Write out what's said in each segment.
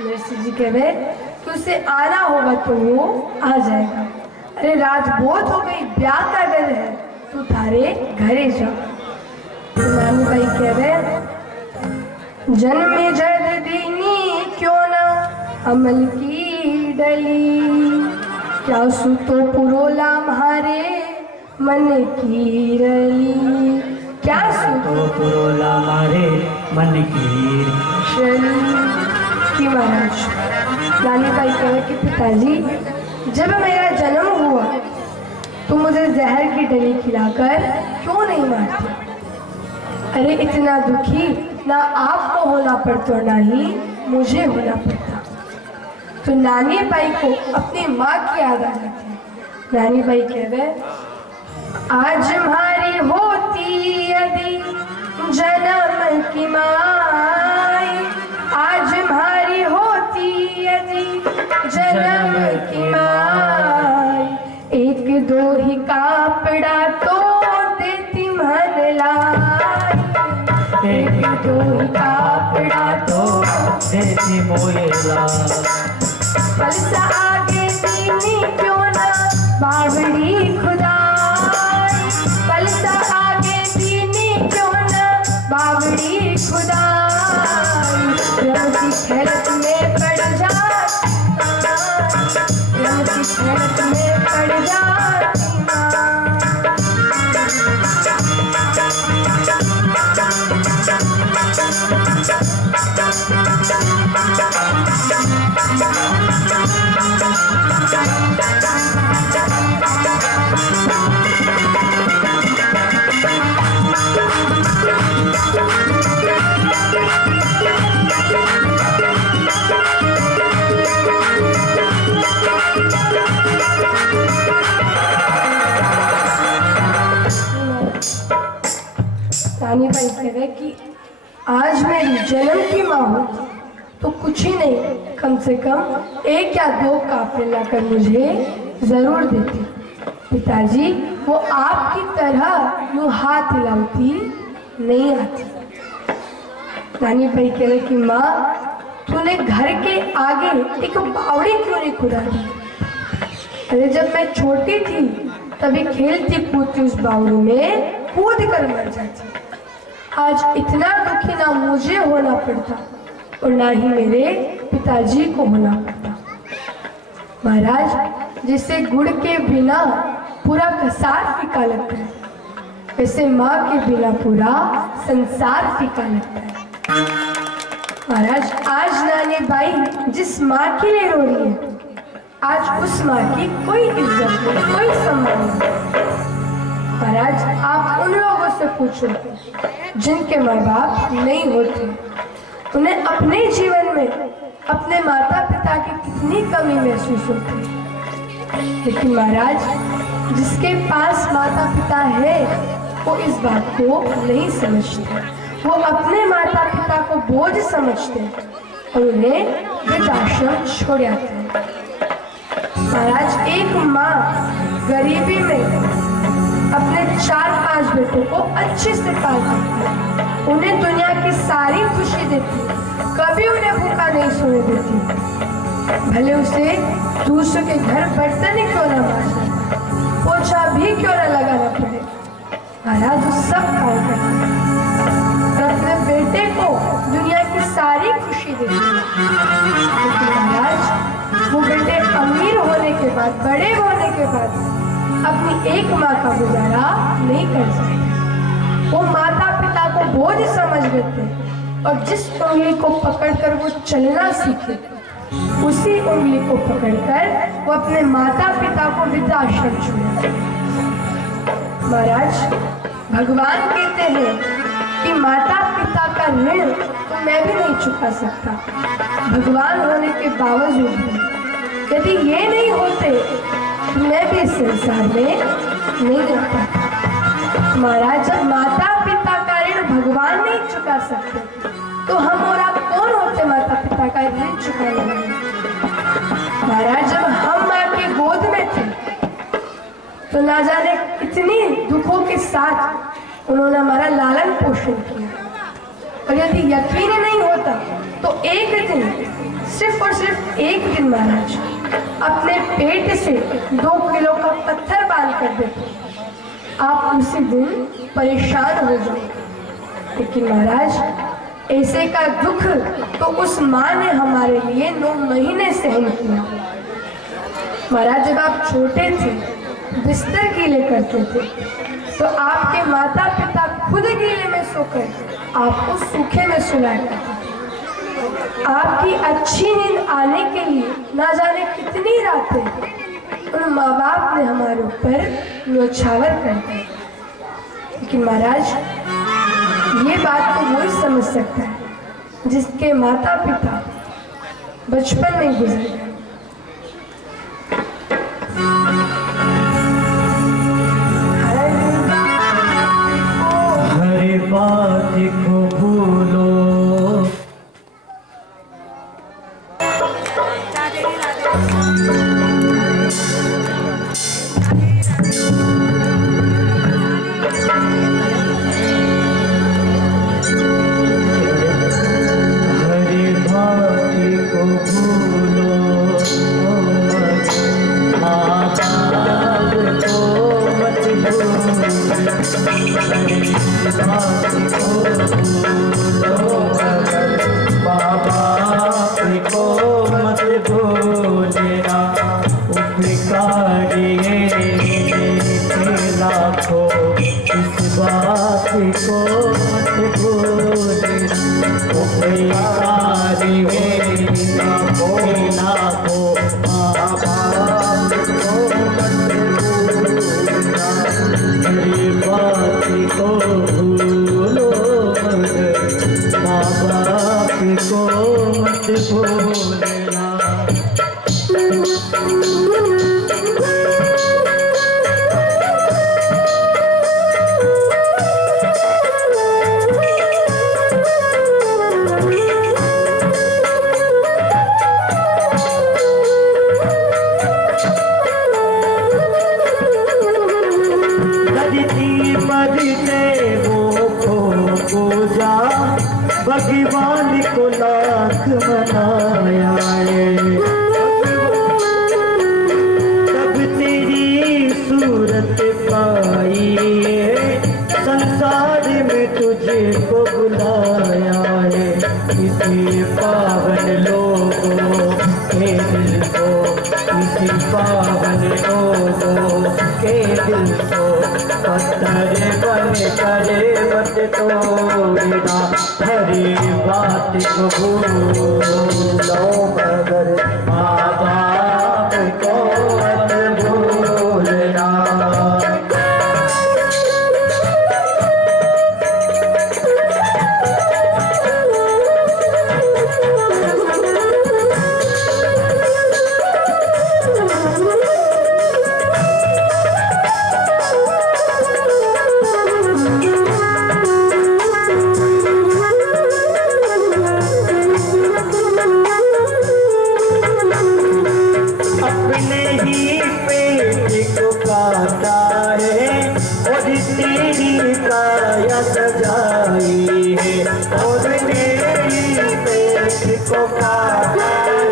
नरसिंह जी कह रहे कि उसे आना होगा तो वो आ जाएगा। अरे रात बहुत हो गई, ब्याह का डर है, तू थारे घरे जा। तो नानी भाई कह रहे जन्मे जद दीनी क्यों ना अमल की डली, क्या सुतो पुरोला म्हारे मन की रली, क्या सुतो पुरोला मारे मन की शली। कि महाराज नानी भाई कह रहे कि पिताजी जब मेरा जन्म हुआ तो मुझे जहर की डली खिलाकर क्यों नहीं मारते। अरे इतना दुखी ना आपको होना पड़ता ना ही मुझे होना पड़ता। तो नानी बाई को अपनी माँ की याद आ जाती है। नानी बाई कह रहे आज हमारी होती यदि जन्म की माई, आज हमारी होती यदि जन्म की माई, एक दो ही कापड़ा तो देती मन लाई, एक दो ही कापड़ा तो देती मोयला, फलसा आगे दीनी क्यों ना बावड़ी खुदाई, फलसा आगे दीनी क्यों ना बावड़ी खुदाई, रमती खेलत में पड़ जाती माँ, रमती खेलत में पड़ जाती माँ। नानी भाई कह रहे कि आज मेरी जन्म की माँ होती तो कुछ ही नहीं, कम से कम एक या दो काफिले लाकर मुझे जरूर देती। पिताजी वो आपकी तरह यूं हाथ हिलाती नहीं आती। नानी भाई कह रहे कि माँ तूने घर के आगे एक बावड़ी क्यों नहीं खुदा दी। अरे जब मैं छोटी थी तभी खेलती कूदती उस बावड़ी में कूद कर मर जाती। आज इतना दुखी ना मुझे होना पड़ता और ना ही मेरे पिताजी को होना पड़ता। महाराज जिसे गुड़ के बिना पूरा कसार फीका लगता है, वैसे माँ के बिना पूरा संसार फीका लगता है। महाराज आज नानी बाई जिस माँ के लिए रो रही है, आज उस माँ की कोई इज्जत नहीं, कोई सम्मान नहीं। महाराज आप उन लोगों से पूछो जिनके माँ बाप नहीं होते, उन्हें अपने जीवन में अपने माता पिता की कितनी कमी महसूस होती है। लेकिन महाराज जिसके पास माता पिता है वो इस बात को नहीं समझते, वो अपने माता पिता को बोझ समझते हैं और उन्हें वृद्धाश्रम छोड़ आते हैं। महाराज एक माँ गरीबी में अपने 4-5 बेटों को अच्छे से पालती है, उन्हें दुनिया की सारी खुशी देती, कभी उन्हें भूखा नहीं सोने देती, भले उसे दूसरों के घर बर्तन ही क्यों ना मांजना, पोछा भी क्यों ना लगाना पड़े। महाराज वो सब काम करती है और अपने बेटे को दुनिया की सारी खुशी देती है। लेकिन महाराज वो बेटे अमीर होने के बाद, बड़े होने के बाद अपनी एक माँ का गुजारा नहीं कर सकते। वो माता पिता को बोझ समझ लेते और जिस उंगली को पकड़कर वो चलना सीखे, उसी उंगली को पकड़कर वो अपने माता पिता को वृद्धाश्रम छोड़े। महाराज भगवान कहते हैं कि माता पिता का ऋण तो मैं भी नहीं चुका सकता, भगवान होने के बावजूद भी यदि ये नहीं होते मैं भी इस संसार में नहीं रह पाता। महाराज जब माता पिता का ऋण भगवान नहीं चुका सकते तो हम और आप कौन होते माता पिता का ऋण चुकाने वाले। महाराज जब हम माँ के गोद में थे तो ना जाने कितनी दुखों के साथ उन्होंने हमारा लालन पोषण किया, और यदि यकीन नहीं होता तो एक दिन सिर्फ और सिर्फ एक दिन महाराज अपने पेट से 2 किलो का पत्थर बांध कर देते, आप उसी दिन परेशान हो जाओगे। लेकिन महाराज ऐसे का दुख तो उस माँ ने हमारे लिए 9 महीने सहन किया। महाराज जब आप छोटे थे, बिस्तर गीले करते थे, तो आपके माता पिता खुद गीले में सोकर आपको सूखे में सुलाया करते थे। आपकी अच्छी नींद आने के लिए ना जाने कितनी रातें उन माँ बाप ने हमारे ऊपर न्योछावर कर दी। लेकिन महाराज ये बात तो वही समझ सकता है जिसके माता पिता बचपन में गुजर गए। हर बात को भूलो, भगवान को लाख मनाया है, तब तेरी सूरत पाई है, संसार में तुझे को बुलाया है। किसी पावन लोगों के दिल को, किसी पावन लोगों के दिल को पत्थर बन करे मत तोड़ना। हरी बात को भूलो मगर माँ बाप को मत भूलना। सजाई है और मेरी पेट को काटा है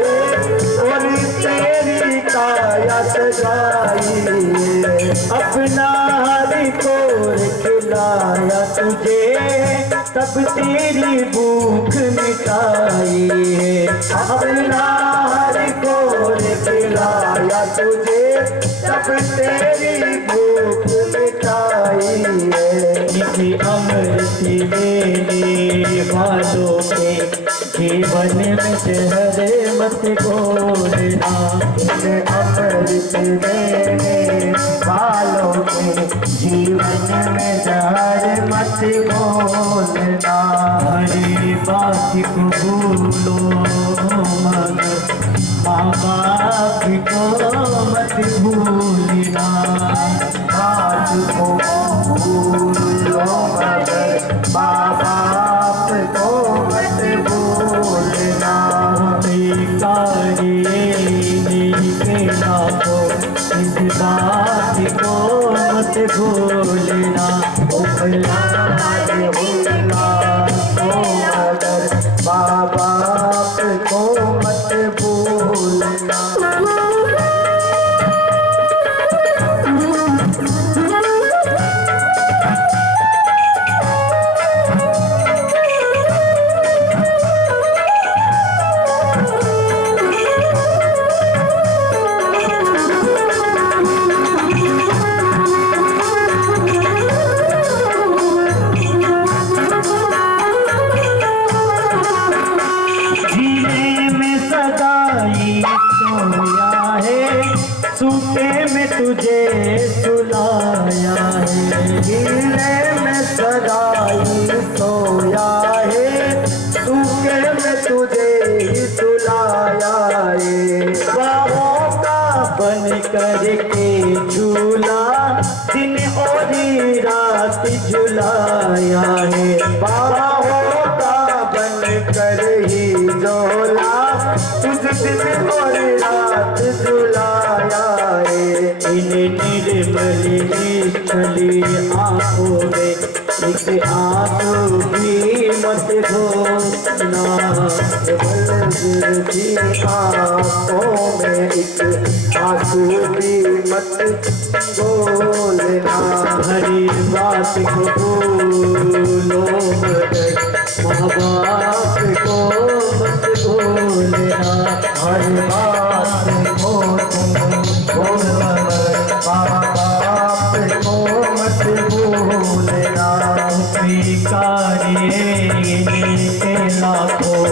और तेरी काया सजाई है। अपना हर कोर खिलाया तुझे, तब तेरी भूख मिटाई है। अपना हर कोर खिलाया तुझे, तब तेरी भूख मिटाई है। किसी अमृत देने वालों के जीवन में जहर मत घोलना। अमृत देने वालों के जीवन में जहर मत घोलना। हरी बात को भूलो मगर माँ बाप को मत भूलना। बात को भूलो मगर माँ बाप को मत भूलना। इस बात को मत भूलना। भूलना को मगर माँ बाप को मत तुझे सुलाया है, हीरे में सदाई सोया है, सूखे में तुझे ही सुलाया है। बाहों का बन करके झूला, दिन और रात झुलाया है। बाहों का बन कर ही झोला, तुझ दिन और रात झुलाया है। इन निर्मल निश्चली आंखों में एक आंसू भी मत धोना, की आंखों में एक आंसू भी मत बोलना। हरी बात को भूलो मगर माँ बाप को मत भूलना। हर बात को तुम भूलना, माँ बाप को मत भूलना। स्वीकारिए के लाखों,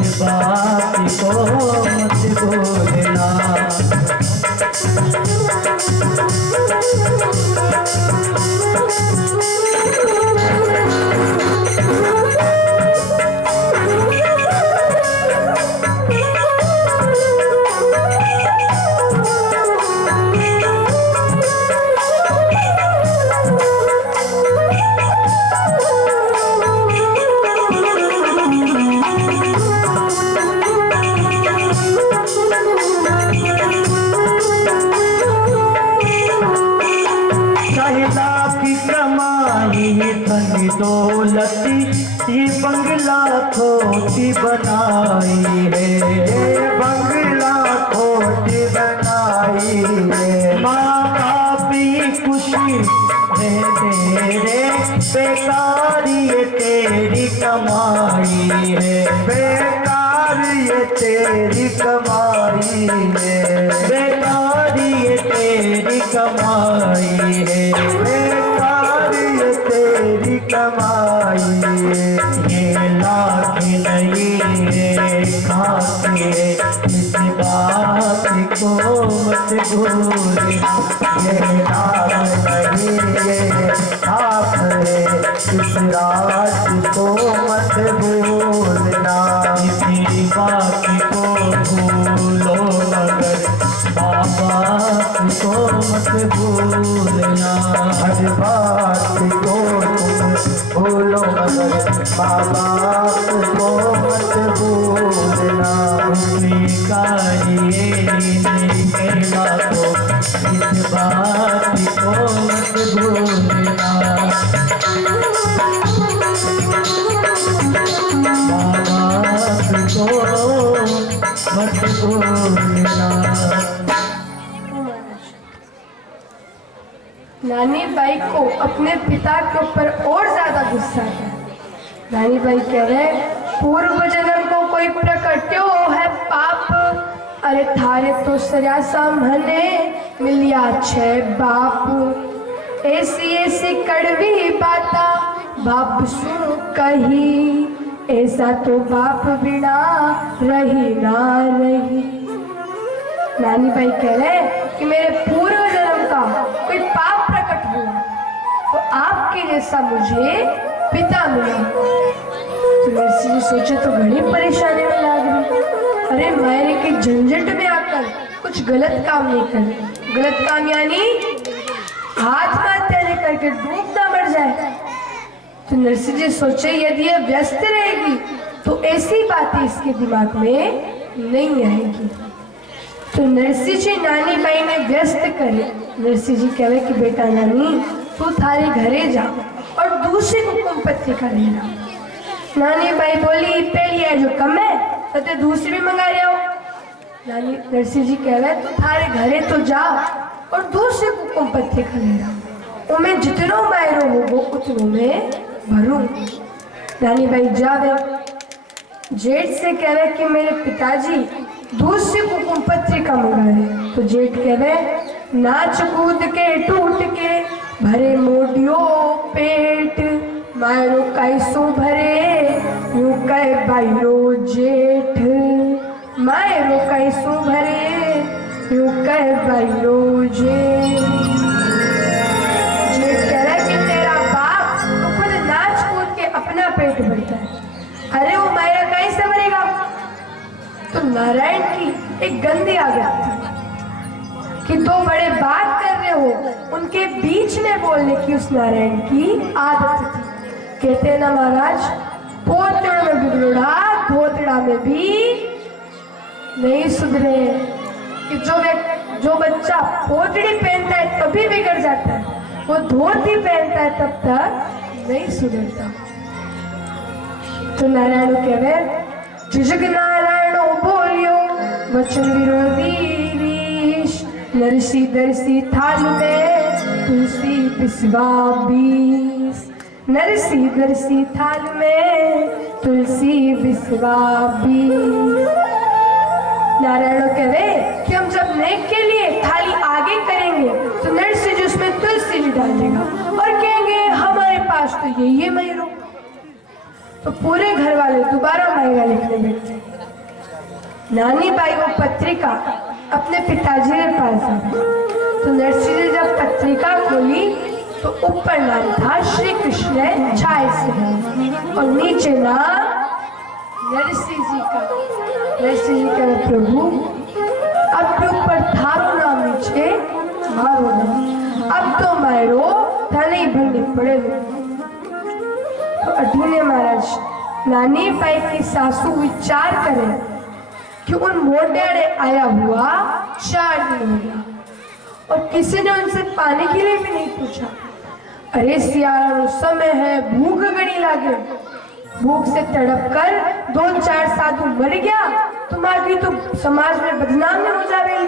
इस बात को मत भूलना। धन दौलती ये बंगला खोटी बनाई है, बंगला खोटी बनाई है। माँ बाप की खुशी है तेरे, बेकार ये तेरी कमाई है, बेकार ये तेरी कमाई है, बेकार ये तेरी कमाई है, बेकार ये तेरी कमाई है। ये लाख नहीं है खाते, इस बात को मत भूल। ये लाख नहीं है खाते, इस रात को मत भूलना। इसी बात को भूलो मगर माँ बाप को मत भूलना। हर बात को तुम भूलो मगर माँ बाप को मत भूलना। स्वीकारिए कहना को, इस बात को मत भूलना। माँ बाप को मत भूलना। नानी बाई को अपने पिता के ऊपर और ज्यादा गुस्सा था। नानी बाई कह रहे, पूर्व जन्म को कोई प्रकट्यो है पाप, अरे थारे तो सरासा मने मिलिया छे बाप। ऐसी ऐसी कड़वी बाता बाप सुन कही, ऐसा तो बाप बिना रही ना रही। नानी बाई कह रहे कि मेरे पूर्व जन्म का कोई पाप प्रकट हुआ तो आपके जैसा मुझे पिता मिला। तो नरसिंह जी सोचे तो बड़ी परेशानी में लग रही, अरे मायरे के झंझट में आकर कुछ गलत काम नहीं कर, गलत काम यानी आत्महत्या नहीं करके डूबना मर जाए। तो नरसिंह जी सोचे यदि ये व्यस्त रहेगी तो ऐसी बातें इसके दिमाग में नहीं आएगी। तो नरसिंह जी नानी बाई ने व्यस्त करे। नरसिंह जी कहे कि बेटा नानी तू थारे घरे जा और दूसरी कुकुम पत्रिका लेना। नानी बाई बोली पहली है जो कम है तो दूसरी भी मंगा ले आओ। नानी नरसिंह जी कह रहे तू थारे घरे तो जा और दूसरी कुकुम पत्रिका लेना, उमें जितनो मायरो होगो उतनो में भरूं। नानी बाई जावे, जेठ से कह रहे कि मेरे पिताजी दूसरी कुकुम पत्रिका मंगा रहे। तो जेठ कह रहे नाच कूद के टूट के भरे मोडियो पेट, मायरो कैसो भरे यूं कह बाईरो जेठ, मायरो कैसो भरे यूं कह बाईरो जेठ। नारायण की एक गंदी आदत थी कि दो बड़े बात कर रहे हो उनके बीच में बोलने की उस नारायण की आदत थी। कहते हैं ना महाराज, पोतड़ में बिगड़ा धोतड़ा में भी नहीं सुधरे। कि जो बच्चा पोतड़ी पहनता है तभी बिगड़ जाता है, वो धोती पहनता है तब तक नहीं सुधरता। तो नारायण कहवे, जुजग नारायणो बोलियो वचन विरोधी रीश, नरसी दरसी थाल में तुलसी पिसवा बीस, नरसी दरसी थाल में तुलसी पिसवा बीस। नारायण कहे कि हम जब नेक के लिए थाली आगे करेंगे तो नरसी जी उसमें तुलसी जी डाल देगा और कहेंगे हमारे पास तो यही है मैरो। तो पूरे घर वाले दोबारा मायरा लिखने बैठे। नानी बाई वो पत्रिका अपने पिताजी के पास आई। तो नरसी जी जब पत्रिका खोली तो ऊपर नाम था श्री कृष्ण छाय से और नीचे नाम नरसी जी का। नरसी जी का प्रभु अब के ऊपर थारो नाम नीचे मारो नाम, अब तो मारो थाने ही भरनी पड़े। तो अठीने महाराज नानी बाई की सासू विचार करे कि उन मोटेड़े आया हुआ 4 दिन हो गया और किसी ने उनसे पानी के लिए भी नहीं पूछा। अरे सियारा समय है, भूख गड़ी लागे, भूख से तड़प कर 2-4 साधु मर गया, तुम्हारी तो समाज में बदनामी हो जा रही।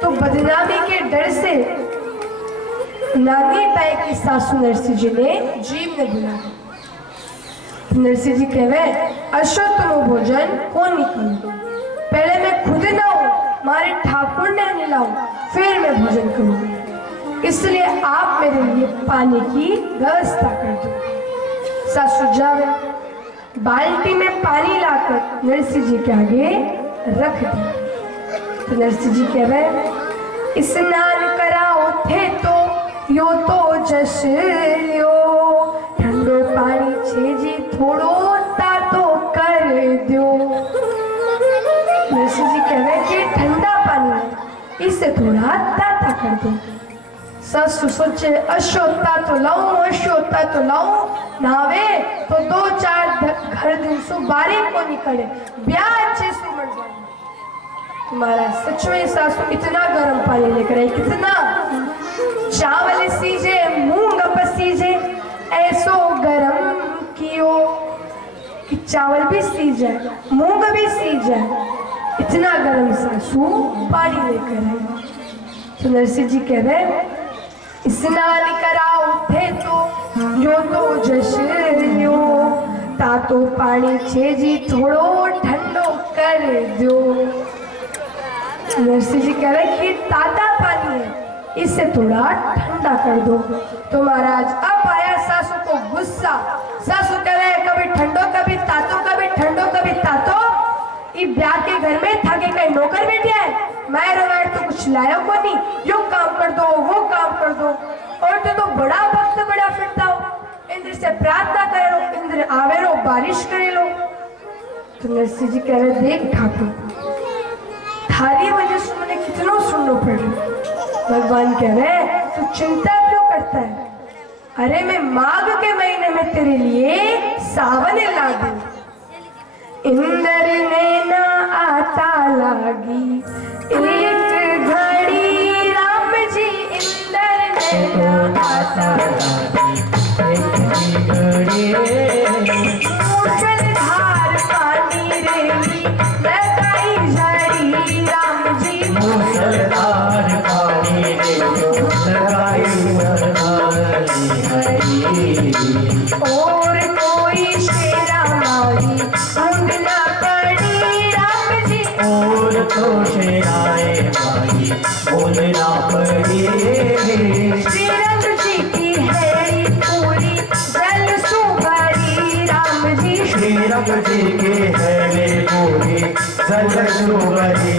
तो बदनामी के डर से नानी ताई की सासू नरसी जी ने जीव ने बुलाया। नरसी जी कहवे, अशो तुम भोजन कौन निकलो, पहले मैं खुद नहाऊं, मारे ठाकुर ने नहलाऊं, फिर मैं भोजन करूं, इसलिए आप मेरे लिए पानी की व्यवस्था कर दो। सासू जावे बाल्टी में पानी लाकर नरसी जी के आगे रख दी। तो नरसी जी कहवे, स्नान कराओ थे तो यो तो जश लियो, ठंडो पानी छे जी थोड़ो तातो कर दो। नरसी जी कहवे कि ठंडा पानी है, इसे थोड़ा ताता कर दो। सासू सोचे अशोता तो लाऊं, नावे तो 2-4 घर दिन सु बारी को निकले, ब्याह अच्छे से मर जाए। तुम्हारा सच में सासू इतना गर्म पानी लेकर आई, कितना चावल सीजे मूंग पसीजे, ऐसो गर्म कियो कि चावल भी सीज जाए मूंग भी सीज जाए, इतना गर्म सासू पानी लेकर आई। तो नरसी जी कह रहे, स्नान कराओ थे तो जो तो जश लियो, तातो पानी छे जी थोड़ो ठंडो कर दो। नरसी जी कह रहे कि ताता पानी है, इसे थोड़ा ठंडा कर दो। तो महाराज अब आया सासू को गुस्सा। सासू कह रहे कभी ठंडो कभी तातो, कभी ठंडो कभी तातो, ये ब्याह के घर में थके कहीं नौकर बैठे है, मैं रोवाड़ तो कुछ लाया को नहीं, यो काम कर दो वो काम कर दो, और तो बड़ा वक्त बड़ा फिरता हो, इंद्र से प्रार्थना करे लो, इंद्र आवे रो बारिश करे लो। तो नरसी जी कह रहे, देख ठाकुर थारी वजह से मुझे कितना सुनना पड़ रहा। भगवान कह रहे तू चिंता क्यों करता है, अरे मैं माघ के महीने में तेरे लिए सावन ला दूं। इंद्र ने ना आता लागी एक घड़ी, राम जी इंद्र ने ना आता एक घड़ी, मूसलधार पानी रेली लगाई झड़ी, राम जी मूसलधार पानी लगाई और कोई शेरा मारी उंगला पड़ी, राम जी और तो शेराए मारी बोलना पड़ी। श्री रंग जी की है पूरी जल सुभरी, राम जी श्री रंग जी के है पूरी जल सुभरी,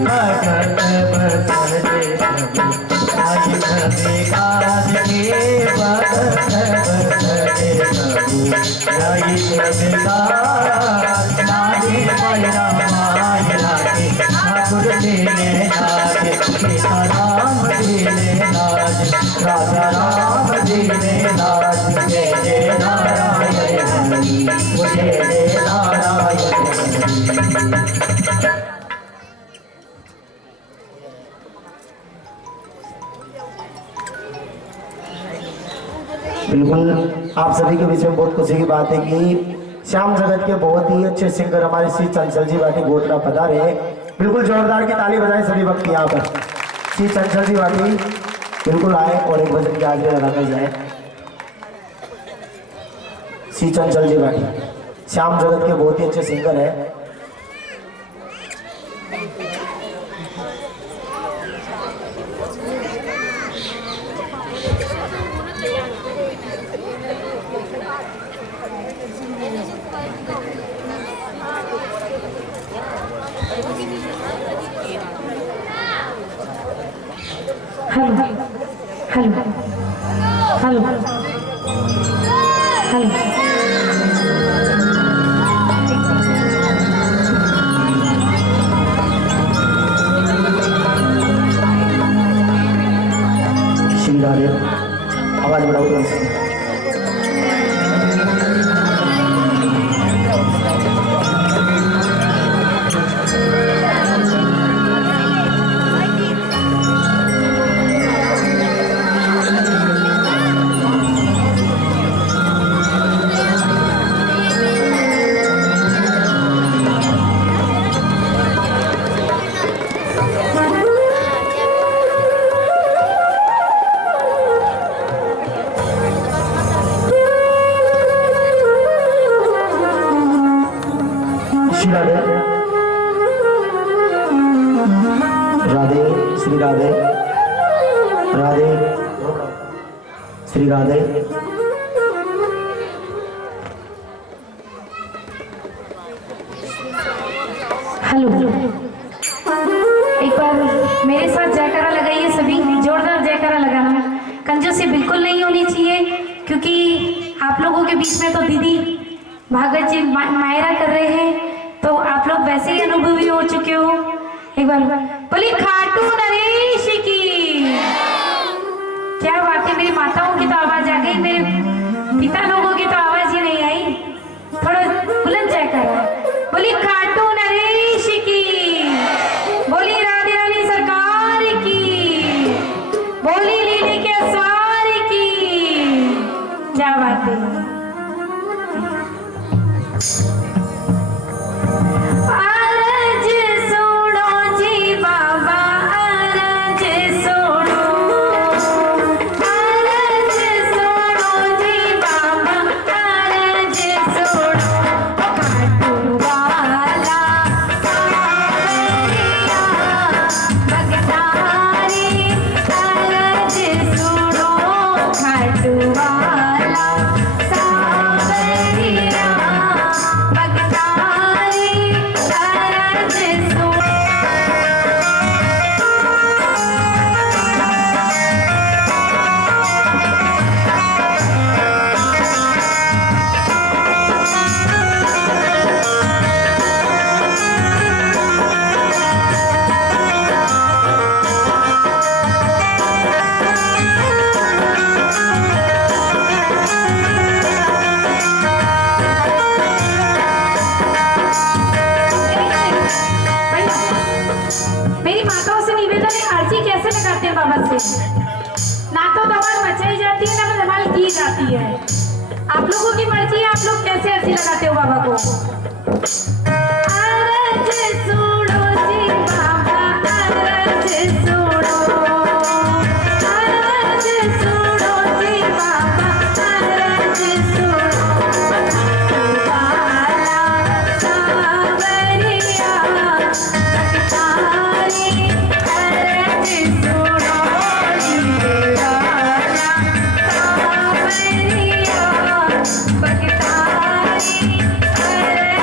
भगत बसरे आज काज के भगत बसरे प्रभु यही देवता नारे पैरा माय लागे ठाकुर तेरे नाज सीताराम तेरे नाज राजा राम तेरे नाज जय जय नारायण हरि जय जय नारायण हरि। बिल्कुल आप सभी के बीच में बहुत खुशी की बात है कि श्याम जगत के बहुत ही अच्छे सिंगर हमारे श्री चंचल जी बाटी गोटला पधारे हैं। बिल्कुल जोरदार की ताली बजाएं सभी वक्त यहाँ पर। श्री चंचल जी बाटी बिल्कुल आए और एक भजन की हाजिरी लगाने जाए। श्री चंचल जी बाटी श्याम जगत के बहुत ही अच्छे सिंगर है। Hello hello hello hello Shri Radhe आवाज बढ़ाओ तो राधे श्री राधे राधे श्री राधे। हेलो एक बार मेरे साथ जयकारा लगाइए सभी, जोरदार जयकारा लगाना। कंजूसी बिल्कुल नहीं होनी चाहिए क्योंकि आप लोगों के बीच में तो दीदी भागवत जी मायरा कर रहे हैं, तो आप लोग वैसे ही अनुभवी हो चुके हो। एक बार बोली खाटू नरेश की। क्या बात है, मेरी माताओं की तो आवाज आ गई, मेरे पिता लोगों की तो आवाज ही नहीं आई। थोड़ा बुलंद जयकारा। बोली खाटू नरेश की, बोली राधे रानी सरकार की, बोली लीली के सार की। क्या बात है। ना तो धमाल मचाई जाती है, ना धमाल की जाती है। आप लोगों की मर्जी है, आप लोग कैसे हंसी लगाते हो बाबा को। अरज सुनो जी बाबा, अरज सुनो, अरज सुनो जी बाबा, अरज सुनो। बाला सावरिया तारी, अरज सुनो जी बाला सावरिया बगतारी, अरज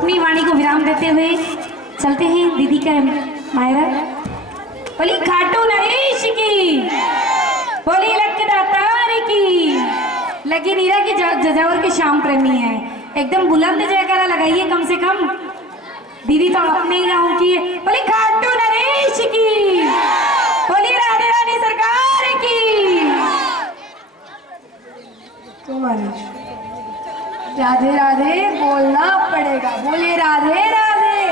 अपनी वाणी को विराम देते हुए चलते हैं दीदी का मायरा। बोली खाटू नरेश की, बोली लक्कदातार की, लगी नीरा की जजावर के श्याम प्रेमी है। एकदम बुलंद जयकारा लगाइए कम से कम। दीदी तो अपने ही गाँव की है। बोली खाटू नरेश की, बोली राधे रानी सरकार की। तो महाराज राधे राधे बोलना पड़ेगा। बोले राधे राधे,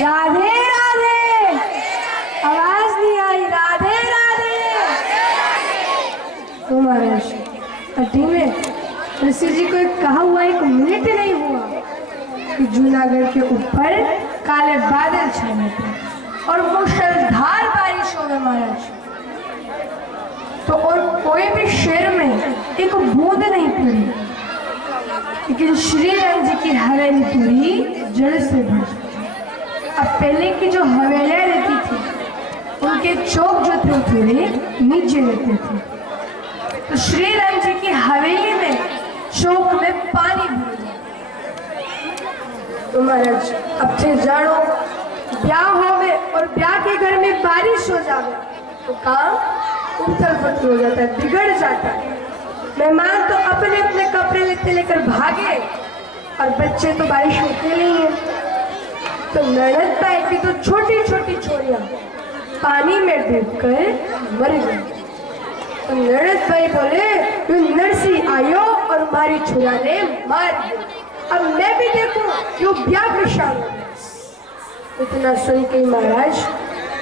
राधे राधे। आवाज नहीं आई, राधे राधे। तो महाराज अटी में ऋषि जी को कहा हुआ 1 मिनट नहीं हुआ कि जूनागढ़ के ऊपर काले बादल छाए थे और मूसलाधार बारिश हो गई महाराज। तो और कोई भी शहर में एक बूंद नहीं पड़ी, लेकिन श्री राम जी की हवेली पूरी जल से भर। अब पहले की जो हवेलियां रहती थी उनके चौक जो थे थोड़े नीचे रहते थे, तो श्री राम जी की हवेली में चौक में पानी भर गया। तो महाराज अब थे जानो ब्याह हो गए और ब्याह के घर में बारिश हो जाए तो काम उथल पुथल हो जाता है, बिगड़ जाता है। मेहमान तो अपने अपने कपड़े लेते लेकर भागे और बच्चे तो बारिश में खेले ही हैं। तो ननद ताई की तो छोटी छोटी छोरियां पानी में डूबकर मर गई। तो ननद भाई बोले नरसी आयो और हमारी छुरा ने मार दी, अब मैं भी देखूं यो ब्याह विशाल। इतना सुन के महाराज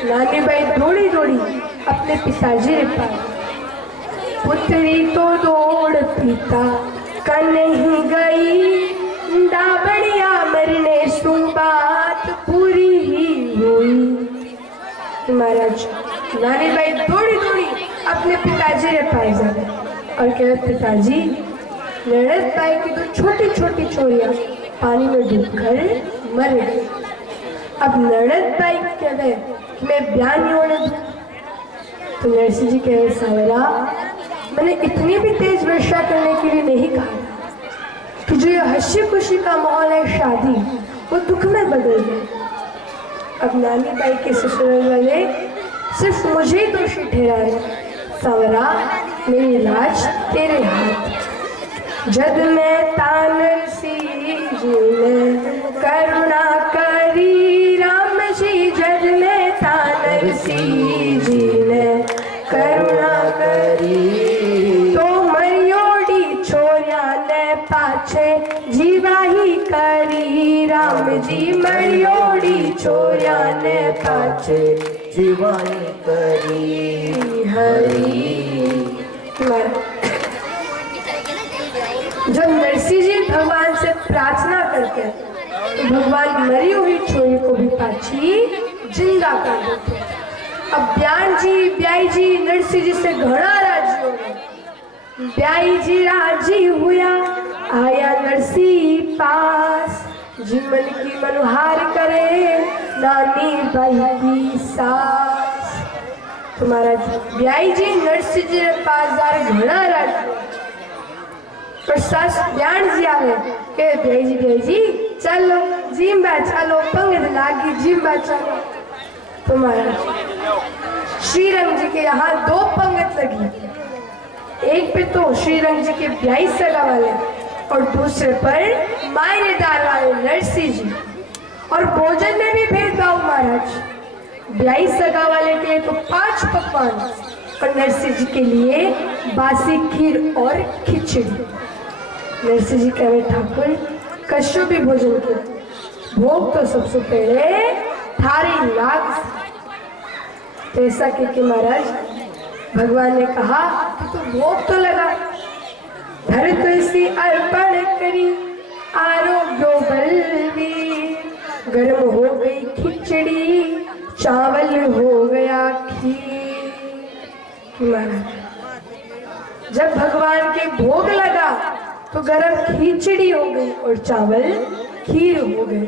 नानी बाई दौड़ी दौड़ी अपने पिताजी के पास। पुत्री तो दौड़ पिता कन ही गई, दाबड़िया मरने सु बात पूरी ही हुई। महाराज नानी बाई दौड़ी दौड़ी अपने पिताजी के पास जाए और कहे पिताजी ननद बाई की तो छोटी छोटी छोरियां पानी में डूबकर मर गई। अब ननद बाई कहे कि मैं ब्याह नहीं होने दूं। तो नरसी जी कहे सावरा मैंने इतनी भी तेज वर्षा करने के लिए नहीं कहा कि जो ये हंसी खुशी का माहौल है शादी वो दुख में बदल जाए। अब नानी बाई के ससुराल वाले सिर्फ मुझे ही दोषी ठहराए। सावरा मेरी लाज तेरे हाथ। जद में तानर सी जी ने करुणा करी राम जी, जद में तानर सी जी ने करुणा करी, तो मरियोड़ी छोरिया ने पाछे जीवाही करी। राम जी मरियोड़ी छोरिया ने पाछे जीवाई करी हरी। जब नरसिंह जी भगवान से प्रार्थना करते तो भगवान मरी हुई छोरी को भी पाछी जिंदा कर देते। अब ब्याई जी नरसिंह जी से घना राजी हो गए। ब्याई जी राजी हुआ आया नरसिंह पास, जी मन की मनोहार करे नानी बाई की सास। तुम्हारा ब्याई जी नरसिंह जी के पास जा रहे घना राजी और सास ब्यान जी आवे के ब्याई जी चलो जिम्बा चलो पंगत लागी जिम्बा चलो। तुम्हारा श्री रंग जी के यहाँ 2 पंगत लगी, एक पे तो श्री रंग जी के ब्याई सगा वाले और दूसरे पर मायनेदार वाले नरसिंह जी। और भोजन में भी भेदभाव महाराज। ब्याई सगा वाले के लिए तो 5 पकवान और नरसिंह जी के लिए बासी खीर और खिचड़ी। नरसिंह जी कहे ठाकुर कश्यो भी भोजन के भोग तो सबसे पहले थारी लाग। तो ऐसा के महाराज भगवान ने कहा तो भोग तो लगा। धर तुलसी अर्पण करी आरोग्यो बलवीर, गर्म हो गई खिचड़ी चावल हो गया खीर। महाराज जब भगवान के भोग लगा तो गरम खिचड़ी हो गई और चावल खीर हो गए।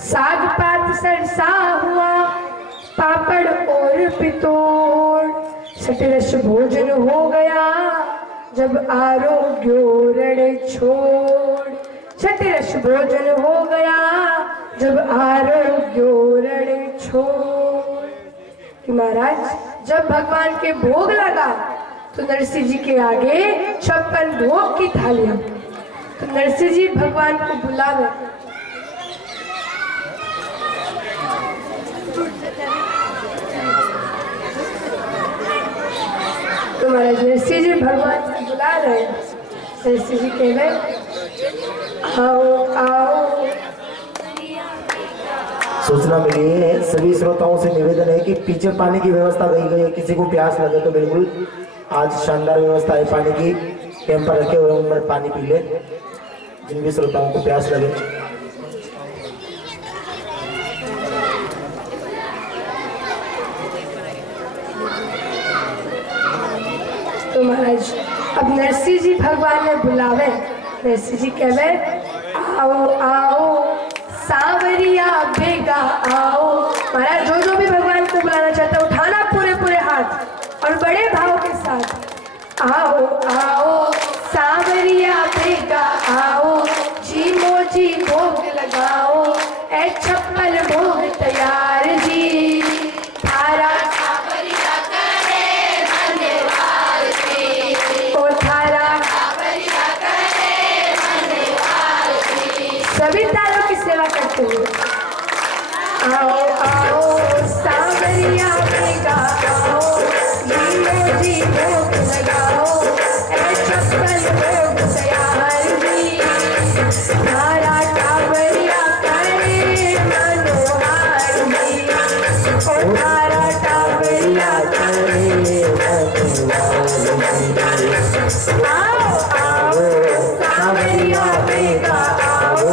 साग पात सरसा हुआ पापड़ और पितोड़, सटरस भोजन हो गया जब आरोग्यो रण छोड़। छठरस भोजन हो गया जब आरोग्योरण छोड़। कि महाराज जब भगवान के भोग लगा तो नरसिंह जी के आगे 56 भोग की थालियां। तो नरसिंह जी भगवान को बुलावे। तो महाराज नरसिंह जी भगवान को बुला रहे। नरसिंह जी कह रहे आओ आओ। सूचना मिली है, सभी श्रोताओं से निवेदन है कि पीछे पानी की व्यवस्था की गई है। किसी को प्यास लगे तो बिल्कुल आज शानदार व्यवस्था है पानी की। कैंपर रखे हुए उनमें पानी पी ले जिन भी श्रोताओं को प्यास लगे। तो महाराज अब नरसिंह जी भगवान ने बुलावे। नरसिंह जी कहवे आओ आओ सांवरिया बेगा आओ। महाराज जो भी भगवान को बुलाना चाहता है उठाना पूरे पूरे हाथ और बड़े भाव के साथ आओ आओ सांवरिया बेगा आओ। जी मोजी भोग लगाओ ए 56 भोग तैयार जी। थारा सांवरिया करे धन्यवाद जी। ओ थारा सांवरिया करे धन्यवाद जी। सभी तारों की सेवा करते हुए आओ आओ सांवरिया बेगा आओ। जी भोग लगाओ ए 56 भोग तैयार जी। थारा टावरिया करे मनोहार जी। ओ थारा टावरिया करे आओ आओ सांवरिया बेगा आओ।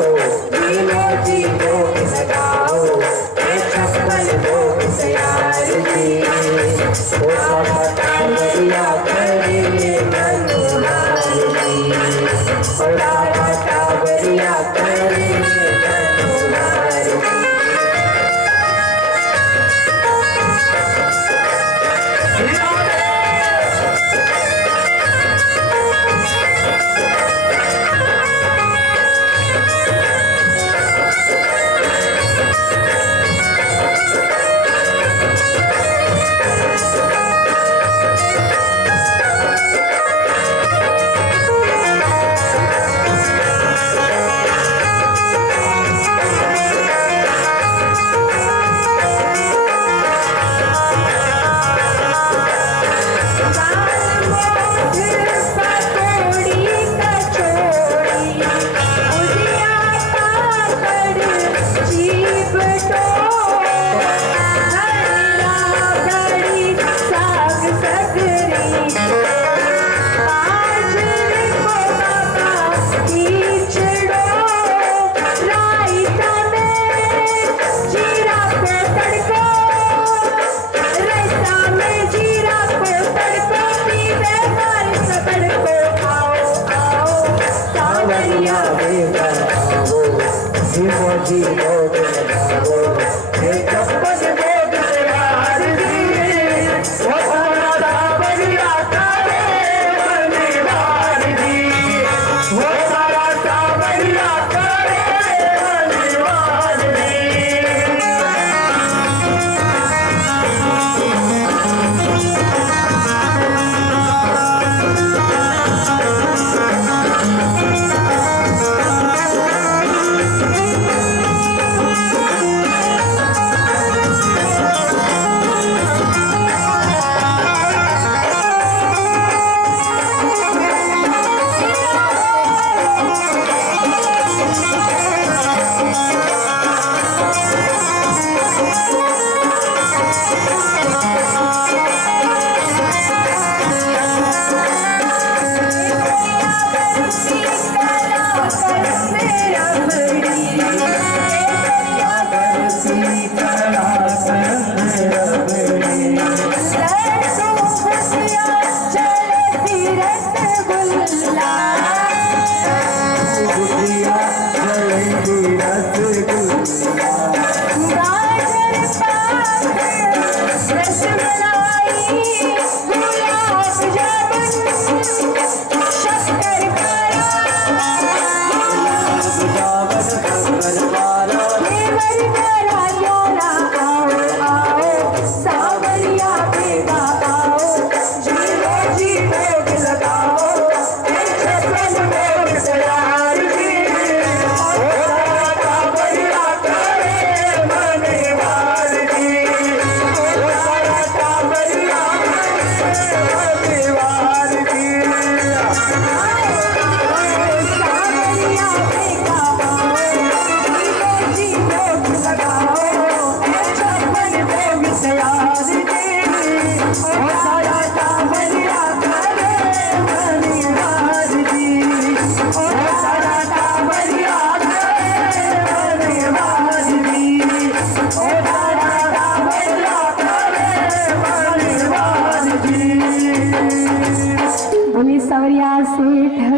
जी भोग लगाओ ए 56 भोग तैयार जी। थारा टावरिया करे मनोहार जी। ओ थारा टावरिया करे मनोहार जी। जी भोग लगाओ हे 56 भोग तैयार जी। ओ थारा टावरिया करे मनोहार जी। ओ थारा टावरिया करे मनोहार जी।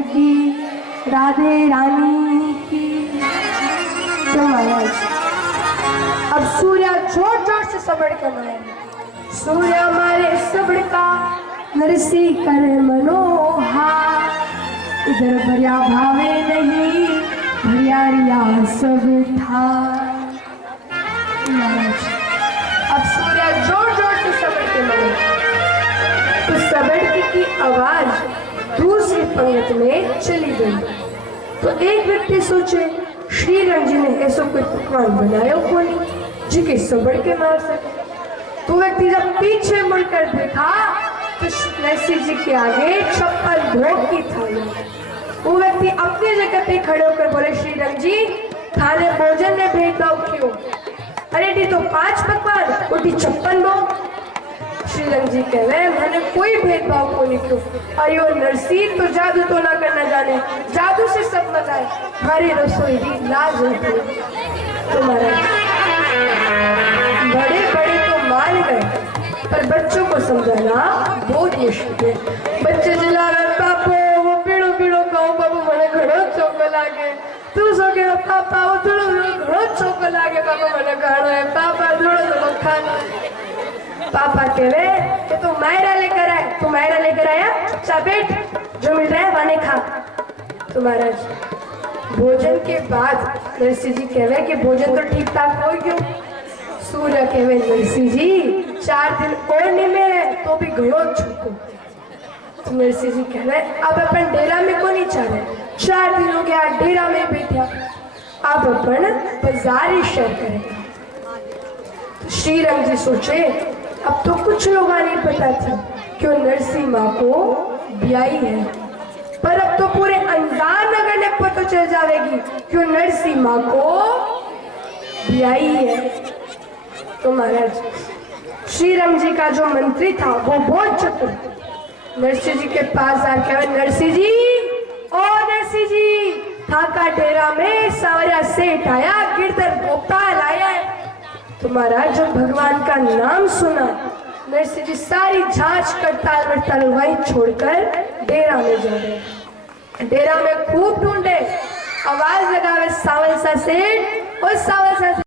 की, राधे रानी की। तो महाराज अब सूर्य जोर जोर से सबड़ के मारे, सूर्य मारे सबड़का नरसी कर मनोहार, इधर भरिया भावे नहीं भरिया रिया सब था। अब सूर्य जोर जोर से सबड़ के मारे तो सबड़की की आवाज दूसरी पंगत में चली गई। तो एक व्यक्ति सोचे श्री राम जी ने ऐसा कोई पकवान बनाया को नहीं जिसे सबड़ के मार सके। तो व्यक्ति जब पीछे मुड़कर देखा तो नरसिंह जी के आगे 56 भोग की थाली। वो व्यक्ति अपनी जगह पे खड़े होकर बोले श्री राम जी खाने भोजन में भेदभाव क्यों? अरे डी तो 5 पकवान उठी 56 भोग। श्री राम जी कह रहे मैंने कोई भेदभाव को नहीं क्यों। अयो नरसिंह तो जादू तो ना करना जाने, जादू से सब मजा है, हमारी रसोई की लाज होती। तुम्हारा बड़े बड़े तो मान गए पर बच्चों को समझाना बहुत मुश्किल है। बच्चे चिल्ला रहे पापो वो पीड़ो पीड़ो कहूँ बाबू मैंने घड़ो चौको लागे, तू सो गया पापा वो थोड़ो घड़ो चौको लागे बाबू मैंने घड़ो है पापा थोड़ो थोड़ो खाना। पापा कह रहे कि तू मायरा लेकर आए, तू मायरा लेकर आया चुपचाप बैठ, जो मिल रहा है वाने खा। तो महाराज भोजन के बाद नरसिंह जी कह रहे कि भोजन तो ठीक ठाक हो क्यों? सूर्य कह रहे नरसिंह जी 4 दिन और नहीं मिले तो भी घड़ो छूको। तो नरसिंह जी कह रहे अब अपन डेरा में को नहीं चले, 4 दिन हो गया डेरा में बैठा, अब अपन बाजार ही शेयर करेंगे। तो श्री राम जी सोचे अब तो कुछ लोग नहीं पता था क्यों नरसिंह माँ को ब्याई है, पर अब तो पूरे अंजार नगर ने पता चल जाएगी क्यों नरसिंह माँ को ब्याई है। तो महाराज श्री राम जी का जो मंत्री था वो बहुत चतुर, नरसिंह जी के पास आके नरसिंह जी ओ नरसिंह जी थाका डेरा में सावरिया सेठ आया, गिरधर गोपाल आया है। तो महाराज जब भगवान का नाम सुना नरसिंह जी सारी जांच करताल वड़ताल वही छोड़कर डेरा में जा रहे। डेरा में खूब ढूंढे, आवाज लगावे सावल सा सेठ और सावल सा